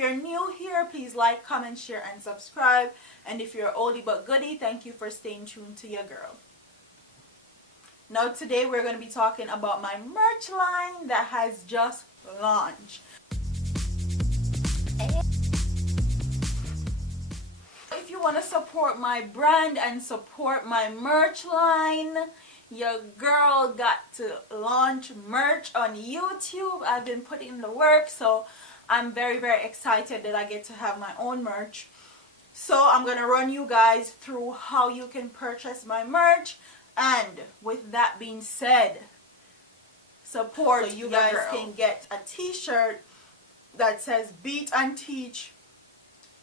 you're new here, please like, comment, share, and subscribe. And if you're oldie but goodie, thank you for staying tuned to your girl. Now today we're going to be talking about my merch line that has just launched. If you want to support my brand and support my merch line, your girl got to launch merch on YouTube. I've been putting in the work, so I'm very excited that I get to have my own merch. So I'm gonna run you guys through how you can purchase my merch, and with that being said, support so you guys girl. Can get a t-shirt that says Beat and Teach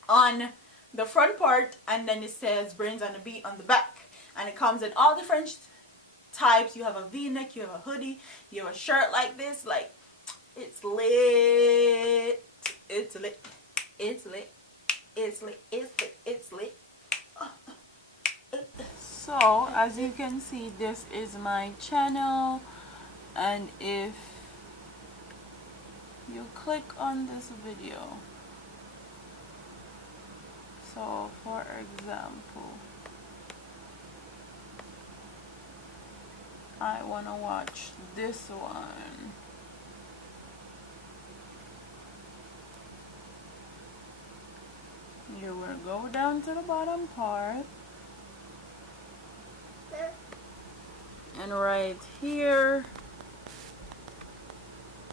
on the front part, and then it says Brains on the Beat on the back, and it comes in all different types. You have a v-neck, you have a hoodie, you have a shirt like this. Like, it's lit, it's lit, it's lit, it's lit, it's lit, it's lit. So as you can see, this is my channel, and if you click on this video, so for example, I want to watch this one. You will go down to the bottom part, and right here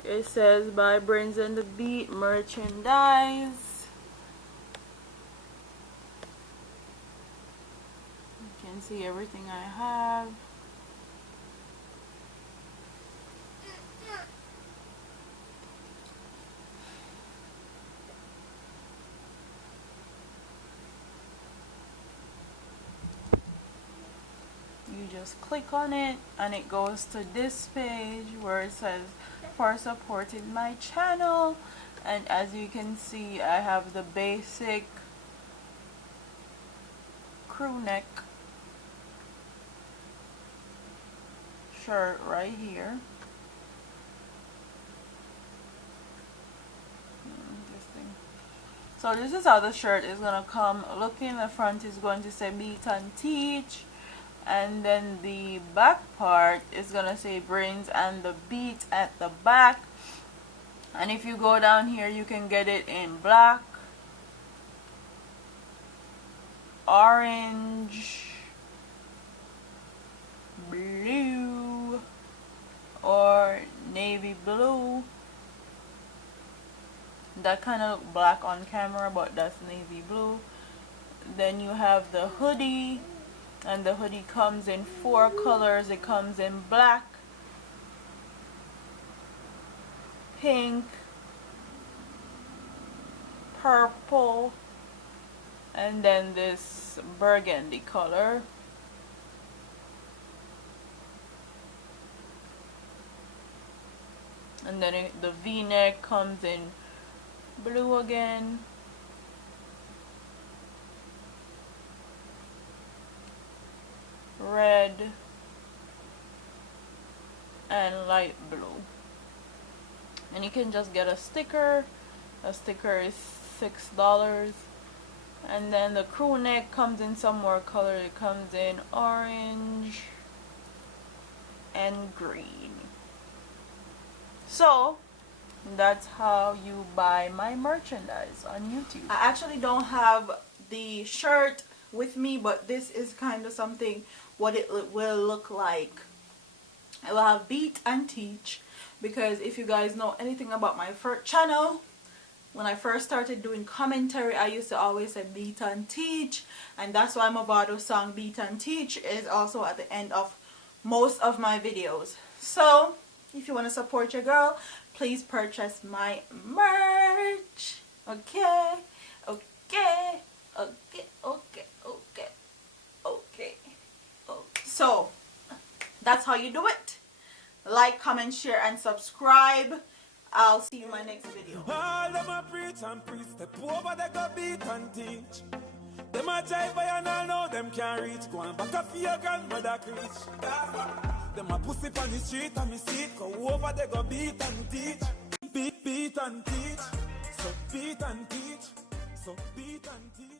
it says By Brains and the Beat merchandise. You can see everything I have. You just click on it and it goes to this page where it says for supporting my channel, and as you can see, I have the basic crew neck shirt right here. So this is how the shirt is gonna come looking. In the front is going to say Beat and Teach, and then the back part is gonna say Brains and the Beat at the back. And if you go down here, you can get it in black, orange, blue, or navy blue. That kind of look black on camera, but that's navy blue. Then you have the hoodie, and the hoodie comes in 4 colors. It comes in black, pink, purple, and then this burgundy color. And then the v-neck comes in blue again, red, and light blue. And you can just get a sticker. A sticker is $6. And then the crew neck comes in some more color. It comes in orange and green. So that's how you buy my merchandise on YouTube. I actually don't have the shirt with me, but this is kind of something what it will look like. I will have Beat and Teach, because if you guys know anything about my first channel, when I first started doing commentary, I used to always say Beat and Teach, and that's why my Bado song Beat and Teach is also at the end of most of my videos. So if you want to support your girl, please purchase my merch. Okay, okay, okay, okay, okay, okay. So that's how you do it. Like, comment, share, and subscribe. I'll see you in my next video. All them a preach and preach, step over they go beat and teach. Them a jive by and all know them can't reach. Go on back up for your grandmother preach. Them a pussy on the street and me see it. Go over they go beat and teach. Beat and teach. So beat and teach. So beat and teach.